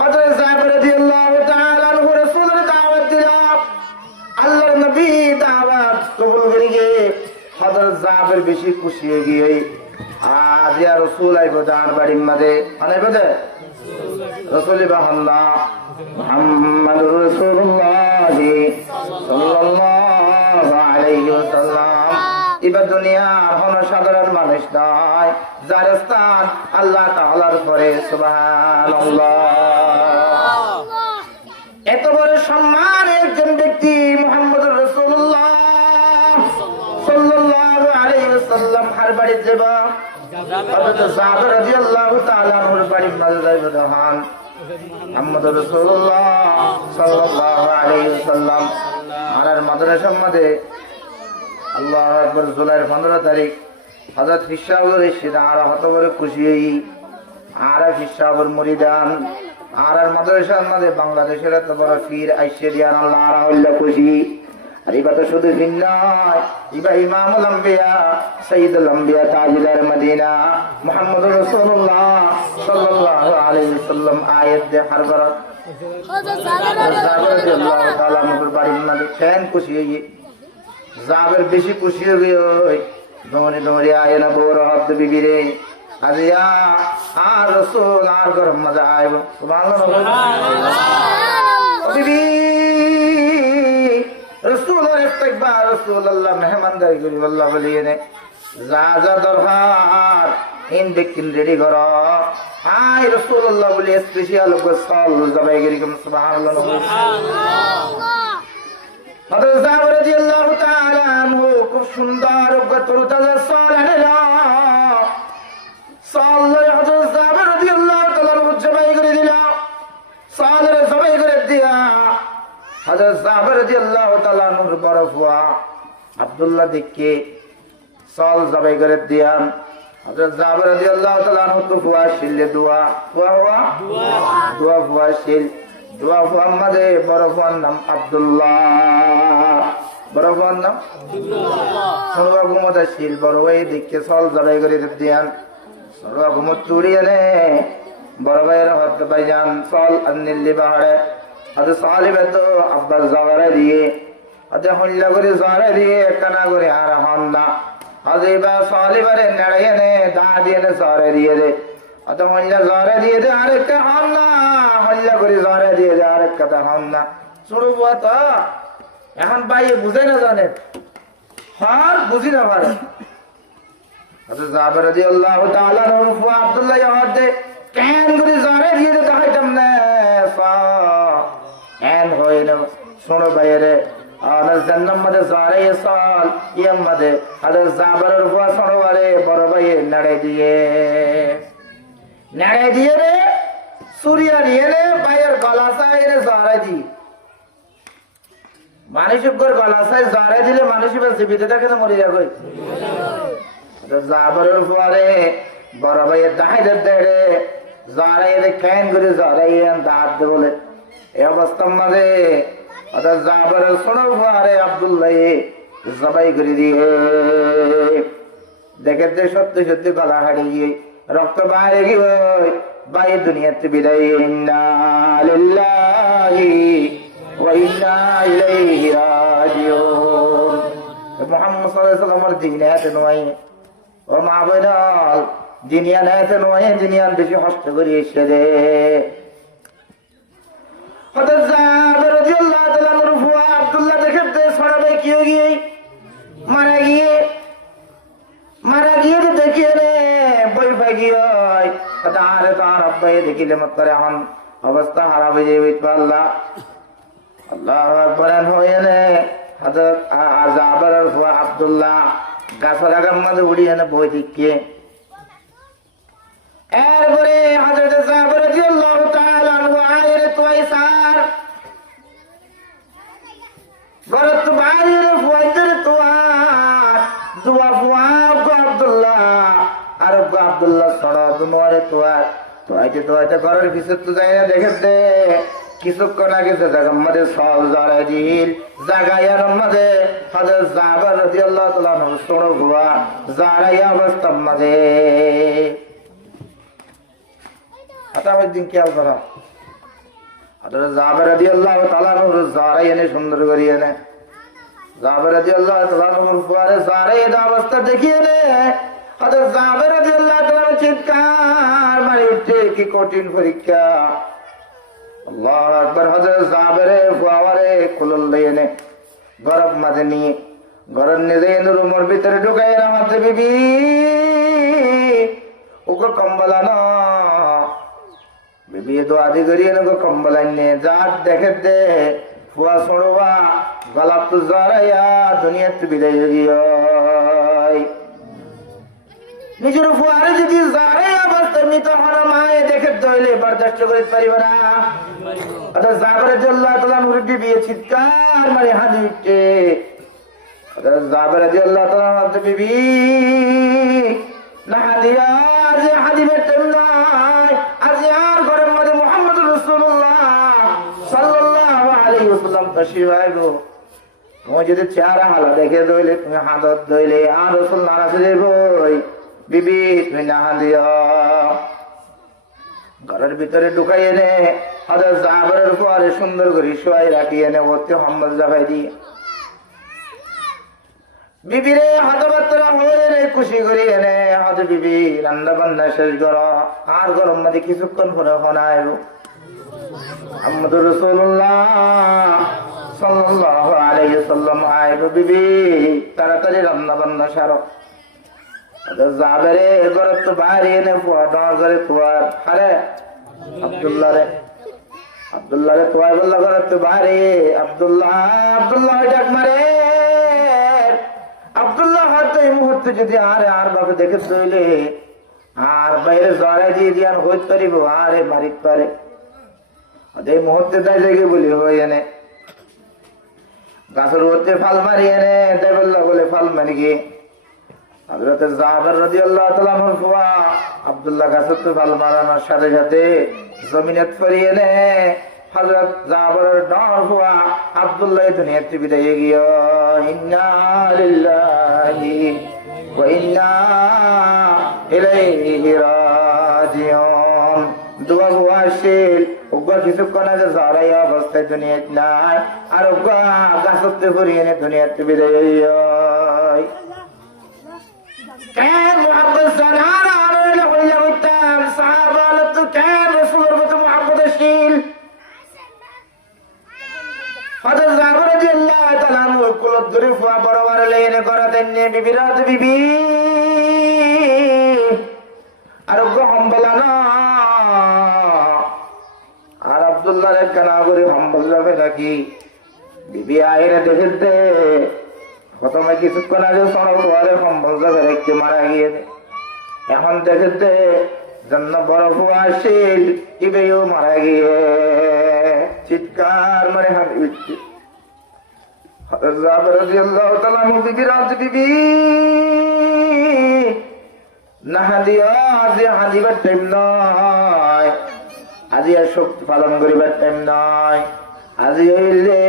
হযরত জাবের রাদিয়াল্লাহু তাআলা আনহু রাসূলের দাওয়াত দিল, আল্লাহর নবী দাওয়াত কবুল করিয়ে হযরত জাবের বেশি খুশি হয়ে গিয়ে আজ ইয়া রাসূল আইবো দার বাড়ির মাঝে আনাইবো দে রাসূল বাহাল্লাহ মুহাম্মাদুর রাসূলুল্লাহ সাল্লাল্লাহু আলাইহি ওয়াসাল্লাম। এবার দুনিয়ার কোন সাধারণ মানুষ নয়, যার স্থান আল্লাহ তাআলার পরে। সুবহানাল্লাহ। এত বড় সম্মান একজন ব্যক্তি মুহাম্মদুর রাসূলুল্লাহ সাল্লাল্লাহু আলাইহি ওয়াসাল্লাম হার বাড়ি যাবা হযরত জাবের রাদিয়াল্লাহু তাআলা আনহুর বাড়ির মাঝে যাইব দহান মুহাম্মদুর রাসূলুল্লাহ সাল্লাল্লাহু আলাইহি ওয়াসাল্লাম আর মাদ্রাসার মধ্যে আল্লাহু আকবার জুলাইয়ের 15 তারিখ হযরত ফিসাউল ইশরা আর হত বড় খুশি হই আর ফিসাউল মুরিদান আর মাদ্রাসার মধ্যে বাংলাদেশের এত বড় পীর আইসে দিয়ান আল্লাহ আল্লাহ খুশি। আর ইবা তো শুধু দিন নয়, ইবা ইমামুল আম্বিয়া সাইয়্যিদুল আম্বিয়া তাজদার মদিনা মুহাম্মদুর রাসূলুল্লাহ সাল্লাল্লাহু আলাইহি ওয়াসাল্লাম আয়াত দে হারবারাত জাবের রাদিয়াল্লাহু তাআলা আনহুর বাড়ির মধ্যে ফ্যান খুশি হই জাবের বেশি খুশি হয়ে ওই দৌড়ে দৌড়ে আয় না বড় হাত বিবিরে আজিয়া আর রাসূল আর গরম মজা আইব সুবহানাল্লাহ। বিবি রাসূল আর ইস্তিকবার রাসূলুল্লাহ মেহমানদারি করি আল্লাহ বলিয়ে নে যা যা দরকার ইন দেখকিন রেডি কর আয় রাসূলুল্লাহ বলি স্পেশাল গোসল জবাই করি সুবহানাল্লাহ। হযরত জাবের রাদিয়াল্লাহু তাআলা আনহু খুব সুন্দর তরতাজা সাল আনলা সাল্লাল্লাহু হযরত জাবের রাদিয়াল্লাহু তাআলা আনহু জবাই করে দিল। সালের জবাই করে দিয়া হযরত জাবের রাদিয়াল্লাহু তাআলা আনহুর বড় ফুয়া আব্দুল্লাহ দেখকে সাল জবাই করে দিয়ান। হযরত জাবের রাদিয়াল্লাহু তাআলা আনহু তো ফুয়া শিলে দোয়া দোয়া ফুয়া শিল দোয়া ফুয়া আমাদের বড় ফুয়ার নাম আব্দুল্লাহ, বড় ফুয়ার নাম সরবা ঘুমতা শিল বড় ভাই দেখকে সাল জবাই করে দিয়ান। সরবা ঘুমত চুড়ি এনে বড় ভাইয়ের হাত পাই যান সাল আনলি বাহারে আদে সালিবে তো আব্বাস জাবারে দিয়ে আদে হল্লা করে জারে দিয়ে কানা করে আর হন্না আদে বা সালিবারে নেড়ে নে দা দিয়ে নে জারে দিয়ে দে আদে হল্লা জারে দিয়ে দে আরেকটা হন্না হল্লা করে জারে দিয়ে দে আরেকটা হন্না শুরু বুয়া তো এখন ভাই বুঝে না জানে আর বুঝি না পারে। আদে জাবের রাদিয়াল্লাহু তাআলা আনহু ফুয়া আব্দুল্লাহ ইয়াদ দে কেন করে জারে দিয়ে দে দেখাইতাম না এন হয় না শোনো ভাইরে আর জান্নাত মধ্যে জারে সাল ইয়াম মধ্যে আদে জাবের ফুয়া শোনো বারে বড় ভাই নেড়ে দিয়ে রে সূর্য দিয়ে রে ভাইয়ের গলা সাই রে জারে দি মানুষের গলা সাই জারে দিলে মানুষের জীবিত থাকে না মরে যাবে। জাবের ফুয়া রে বড় ভাইয়ের দাহিদের দেড়ে জারে রে কেন করে জারে দাঁত দে বলে এই অবস্থার মাঝে অর্থাৎ জাবের শোনো আরে আব্দুল্লাহ জবাই করে দিয়ে দেখে যে সত্যি সত্যি গলা হারিয়ে গিয়ে রক্ত বাইরে গিয়ে বাই দুনিয়াতে বিদায়। ইন্না লিল্লাহি ওয়া ইন্না ইলাইহি রাজিউন। মুহাম্মদ সাল্লাল্লাহু আলাইহি ওয়াসাল্লামের জিনিয়াতে নয় ও মা বইনাল জিনিয়াতে নয় জিনিয়ান বেশি কষ্ট করে এসে রে। হযরত জাবের রাদিয়াল্লাহু তাআলা আনহু ফুয়া আব্দুল্লাহ দেখতে ছড়াবে কি হয়ে গিয়ে মারা গিয়ে দেখিয়ে রে বই পাই গিয়ে আরে তার আব্বাই দেখিলে মত করে এখন অবস্থা খারাপ হয়ে যাবে। আল্লাহ আল্লাহু আকবার হয়ে নে হযরত জাবের ফুয়া আব্দুল্লাহ গাছের আগার মাঝে উড়িয়ে নে বই দেখিয়ে এরপরে হযরত জাবের রাদিয়াল্লাহু তাআলা আনহু আয়ের তোই সার গরত বাইরের ফুয়াদের তোয়ার দুয়া ফুয়া আব্দুল্লাহ আর আব্দুল্লাহ ছড়া দুনোয়ারে তোয়ার তোয়াইতে ঘরের ভিতর তো যাই না দেখে দে কিছুক্ষণ আগে যে জায়গার মধ্যে সল জারাই দিল জাগাইয়ার মধ্যে হযরত জাবের রাদিয়াল্লাহু তাআলা আনহু ছড়া ফুয়া জারাইয়া অবস্থার মধ্যে আতাবের দিন খেয়াল করা হযরত জাবের রাদিয়াল্লাহু তাআলা নূর জারে এনে সুন্দর করে এনে জাবের রাদিয়াল্লাহু তাআলা নূর ফুয়ারে জারে এর অবস্থা দেখিয়ে নে হযরত জাবের রাদিয়াল্লাহু তাআলা চিৎকার মারি উঠে কি কঠিন পরীক্ষা আল্লাহু আকবার হযরত জাবের ফুয়ারে কুলল এনে গরব মাঝে নিয়ে ঘরের নিজে রুমের ভিতরে ঢুকাই আমার বিবি ওকে কম্বলানো বিবি তো আদি করিয়ে নেবো কম্বলাইনে যাক দেখে দে ফুয়া ছোড়বা গলাপ তো জড়াইয়া দুনিয়াতে বিদায় গিয়ে নিজের ফুয়ারে যদি জড়াই অবস্থায় মৃত হওয়ার মায়ে দেখে দইলে বরদাস্ত করে পারিব না অর্থাৎ জাবের রাদিয়াল্লাহু তাআলা নূরের বিবি চিৎকার মারে হাজি উঠে জাবের রাদিয়াল্লাহু তাআলা বিবি না হাদিয়া যে হাদিবের টাইম নাই আজ আর ঘরের মধ্যে মুহাম্মদুর রাসূলুল্লাহ সাল্লাল্লাহু আলাইহি ওয়াসাল্লাম তশরিফ আইবো তুমি যদি চেহারা হালা দেখে দইলে তুমি হাদত দইলে আর রাসূল নারাজ হইবই বিবি তুমি না হাদিয়া ঘরের ভিতরে ঢুকাই এনে হযরত জাবেরের পরে সুন্দর করে শোয়াই রাখি এনে ওতে মোহাম্মদ জাফাই দিয়ে বিবিরে হতবাত্রা হয়ে রে খুশি করি এনে হত বিবি রান্না বান্না শেষ কর আর গরম মধ্যে কিছুক্ষণ পরে হনাইব মুহাম্মদুর রাসূলুল্লাহ সাল্লাল্লাহু আলাইহি ওয়াসাল্লাম আইব বিবি তাড়াতাড়ি রান্না বান্না সারো জাবেরে ঘরে তো বাইরে এনে ফুয়াটা করে ফুয়ার আরে আব্দুল্লাহ রে তোয়াই বললা ঘরে তো বাইরে আব্দুল্লাহ ডাক মারে আব্দুল্লাহ হয়তো এই মুহূর্তে যদি আর বাপে দেখে তৈলে আর বাইরে জড়াই দিয়ে দিয়ান হইতে পারিব আরে বাড়িতে পারে এই মুহূর্তে তাই জায়গায় বলি হয়ে এনে গাছের হতে ফাল মারি এনে তাই বললা বলে ফাল মারি গিয়ে হযরত জাবের রাদিয়াল্লাহু তাআলা আনহু ফুয়া আব্দুল্লাহ গাছের তো ফাল মারানোর সাথে সাথে জমিনে পড়ে এনে হযরত জাবের ডর ফুয়া আব্দুল্লাহ দুনিয়াতে বিদায় গিয়া ইন্না লিল্লাহি ওয়া ইন্না ইলাইহি রাজিউন দুয়া ওয়াশিল ওগা কিছুক্ষণ আগে জড়াই অবস্থায় দুনিয়াতে নাই আর ওগা গাছতে পড়ে এনে দুনিয়াতে বিদায় গিয়া كان محمد سنارا عمله ولا قدام صحابة لطو كان رسول الله محمد الشيل هذا الزعبر رضي الله تعالى عنه كل الظروف وبروار لين قرأتني ببرات ببي أرجو حنبلنا আর আব্দুল্লাহ এর কানা করে হাম্বল যাবে নাকি বিবি আইরে দেখতে প্রথমে কিছুক্ষণ আগে সনবারে সম্বল জায়গায় একটি মারা গিয়েছে এখন দেখতে জন্য বড় ফুয়াশিল ইবেও মারা গিয়ে চিৎকার মারে হাত উঠছে জাবের রাদিয়াল্লাহু তাআলা বিবি রাত বিবি না হাদিয়া যে হাদিবার টাইম নয় আজি আর শক্তি পালন করিবার টাইম নয় আজি হইলে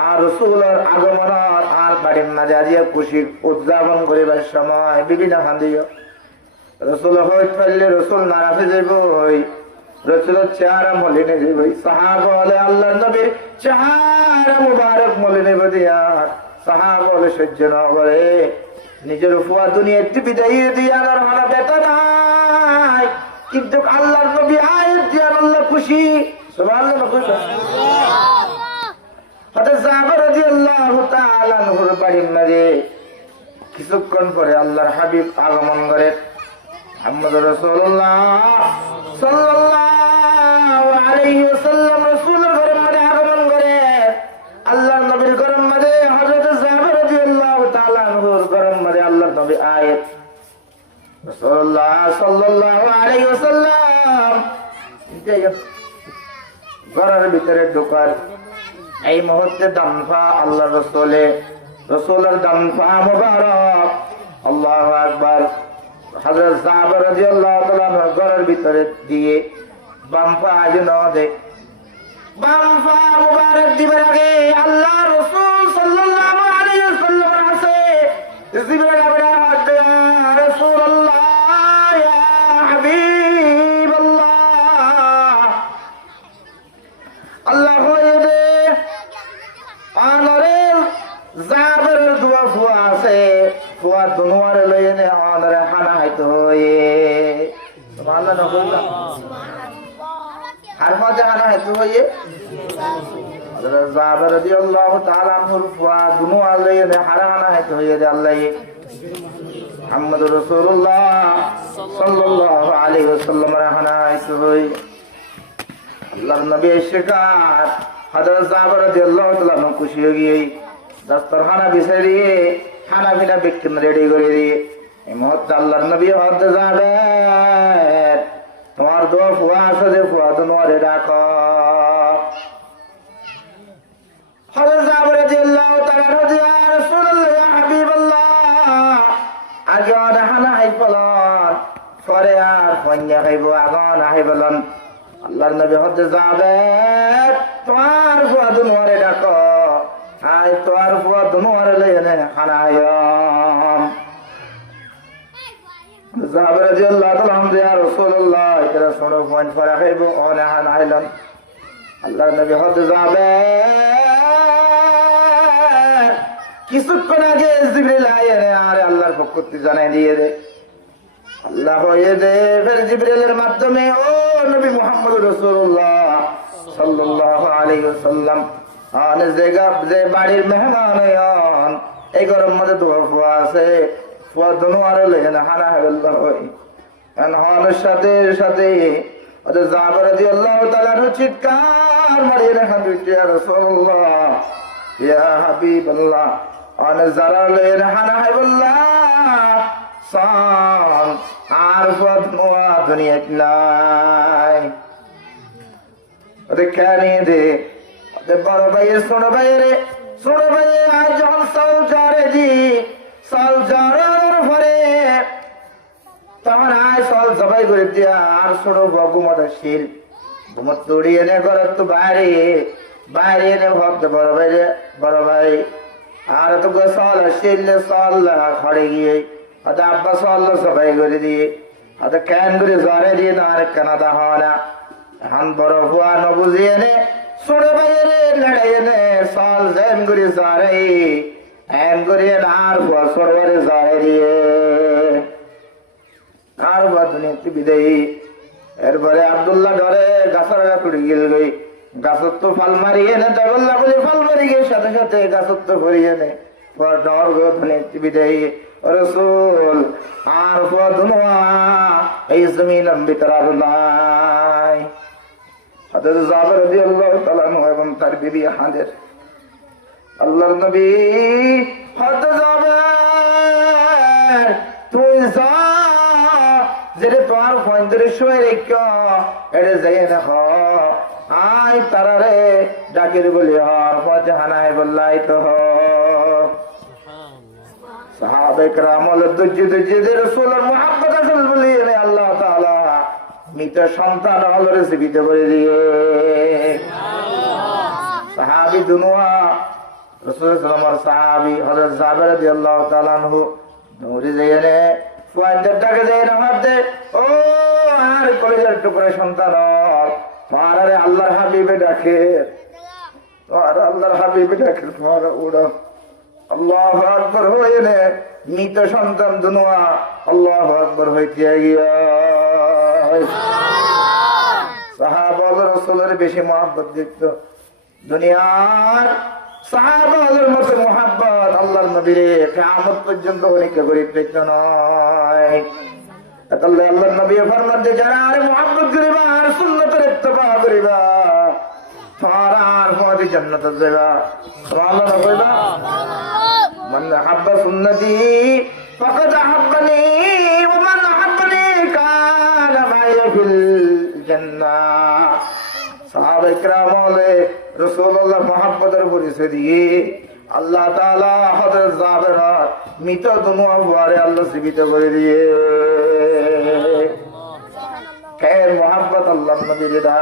আর রসুলের আগমন আর বাড়ির মাঝে আজিয়া খুশি উদযাপন করিবার সময় বিভিন্ন হান্দিও রসুল হইতে পারলে রসুল নারাজে যাইব রসুলের চেহারা মলিনে যাইব সাহাব বলে আল্লাহ নবীর চেহারা মুবারক মলিনে দিয়া সাহাব বলে সহ্য না করে নিজের ফুয়া দুনিয়াতে বিদায় দিয়া আর হারা বেতা নাই কিন্তু আল্লাহর নবী আয়াত দিয়া আল্লাহ খুশি সুবহানাল্লাহ খুশি হযরত জাবের রাদিয়াল্লাহু তাআলা আনহুর বাড়ির মাঝে কিছুক্ষণ পরে আল্লাহর হাবিব আগমন করে মুহাম্মদুর রাসূলুল্লাহ সাল্লাল্লাহু আলাইহি ওয়াসাল্লাম রাসূলের ঘরের মাঝে আগমন করে আল্লাহর নবীর ঘরের মাঝে হযরত জাবের রাদিয়াল্লাহু তাআলা আনহুর ঘরের মাঝে আল্লাহর নবী আয়াত রাসূলুল্লাহ সাল্লাল্লাহু আলাইহি ওয়াসাল্লাম ঘরের ভিতরে ঢোকার এই মুহূর্তে দামফা আল্লাহ রসুলের দামফা মুবারক আল্লাহু আকবার হযরত জাবের রাদিয়াল্লাহু তাআলা ঘরের ভিতরে দিয়ে বামফা আয়োজন দে বামফা মুবারক দিবার আগে আল্লাহ রাসূল সাল্লাল্লাহু আলাইহি ওয়াসাল্লাম আছে জিবরাইল আবরা হাত রাসূলুল্লাহ ইয়া হাবিবাল্লাহ আর মধ্যে হানা হেতু হইয়ে হযরত জাবের রাদিয়াল্লাহু তাআলা আনহুর ফুয়া দুনো আল্লাহ নে হারানা হেতু হইয়ে দে আল্লাহ মুহাম্মদুর রাসূলুল্লাহ সাল্লাল্লাহু আলাইহি ওয়াসাল্লাম হানা হেতু হই আল্লাহর নবী শিকার হযরত জাবের রাদিয়াল্লাহু তাআলা আনহু খুশি হয়ে গিয়ে দস্তরখানা বিছাই দিয়ে খানা পিনা বিক্রি রেডি করে দিয়ে এই মুহূর্তে আল্লাহর নবী হযরত জাবের তোমার দোয়া ফুয়া আছে যে ফুয়া দুনোরে ডাকো হযরত জাবের রাদিয়াল্লাহু তাআলা ইয়া রাসূলুল্লাহ ইয়া হাবিবাল্লাহ আগে হানা হাই পলন পরে আর পঞ্জা খাইব আগন আই বলন আল্লাহর নবী হযরত জাবের তোমার ফুয়া দুনোরে ডাকো আই তোর ফুয়া দুনোরে লইনে খানা আয়ম জাবের রাদিয়াল্লাহু তাআলা ইয়া রাসূলুল্লাহ এটা শুনো ফোন করে খাইব ওনে হানা আইলন আল্লাহর নবী হযরত জাবের কিছুক্ষণ আগে জিবরিল আইয়ে আর আল্লাহর পক্ষ থেকে জানাই দিয়ে দে আল্লাহ হয়ে দে ফের জিবরিলের মাধ্যমে ও নবী মুহাম্মদ রাসূলুল্লাহ সাল্লাল্লাহু আলাইহি ওয়াসাল্লাম আনে যে বাড়ির মেহমান হন এই গরম মধ্যে দোয়া ফুয়া আছে ফুয়া দুনোয়ার লেন হানা হাল্লাহ হই এনহানের সাথে সাথে ওদের জাবের রাদিয়াল্লাহু তাআলা চিৎকার মারিয়ে রাখেন ইয়া রাসূলুল্লাহ ইয়া হাবিবাল্লাহ আনে যারা লেন হানা হাবিবাল্লাহ সাম আর ফুয়া দুনোয়া দুনিয়াত নাই ওদের কানে দে বড় ভাইয়ের ছোট ভাইয়েরে আজ যখন সালজারে জি সালজারের পরে তখন আয় সল সবাই করে দিয়া আর ছোট ঘুমত শিল ঘুমত তুড়ি এনে করে তো বাইরে এনে ভাবতে বড় ভাই আর তো সল শিল সল খড়ে গিয়ে হয়তো আব্বা সল সবাই করে দিয়ে হয়তো ক্যান করে জ্বরে দিয়ে না আর কানাদা হওয়া না এখন বড় ভুয়া ন বুঝিয়ে নে ছোট ভাইয়ের লড়াই নে সল জেন করে জ্বরে এন করে আর ভুয়া ছোট ভাইয়ের জ্বরে দিয়ে আর ভুয়া দুনিয়াতে বিদায়ী এরপরে আব্দুল্লাহ ডরে গাছের গা তুড়ি গেল গই গাছত তো ফাল মারিয়ে নে তাবল্লা বলে ফাল মারি গিয়ে সাথে সাথে গাছত তো ভরিয়ে নে ডর গো দুনিয়াতে বিদায়ী রাসূল আর ভুয়া দুনোয়া এই জমিনের ভিতর আর নাই হযরত জাবের রাদিয়াল্লাহু তাআলা আনহু এবং তার বিবি হাজের আল্লাহর নবী হযরত জাবের তুই যা যেটা তোমার ফোন শুয়ে রেখো এটা যাই না আই তারারে ডাকির বলি হর পথে হানায় বললাই তো সাহাবে کرام দুজ্জে রাসূলের মুহাব্বত আসল বলি আল্লাহ তাআলা মৃত সন্তান হলরে জীবিত করে দিয়ে সাহাবী দুনোয়া রাসূল সাল্লাল্লাহু আলাইহি সাহাবী হযরত জাবের রাদিয়াল্লাহু তাআলা আনহু দৌড়ে যায়নে ফুয়ান্দাটাকে যায় না হাতে ও আর কলেজের টুকরা সন্তান মারারে আল্লাহর হাবিবে ডাকে আর আল্লাহর হাবিবে ডাকে মারা উড়া আল্লাহু আকবার হইনে মৃত সন্তান দুনোয়া আল্লাহু আকবার হইতে গিয়া সাহাবা রাসূলের বেশি মহব্বত দেখতো দুনিয়ার সাহাবাদের মতো মহব্বত আল্লাহর নবীরে কিয়ামত পর্যন্ত পরীক্ষা করে পেত নয় তাহলে আল্লাহর নবী ফরমান যে যারা আর মহব্বত করিবা আর সুন্নতের ইত্তেবা করিবা তারা আর পৌঁছে জান্নাতে যাবা সুবহানাল্লাহ কইবা মান হাব্বা সুন্নতি ফাকাদ আহাব্বানি ওয়া মান আহাব্বানি কানা মা'আ ফিল জান্নাহ সাহাবায়ে کرام রাসূলুল্লাহ মুহাব্বতের পরিচয় দিয়ে আল্লাহ তাআলা হযরত জাবের মৃত দুনোয়া বুয়ারে আল্লাহ জীবিত করে দিয়ে খের মুহাব্বত আল্লাহর নবীর দায়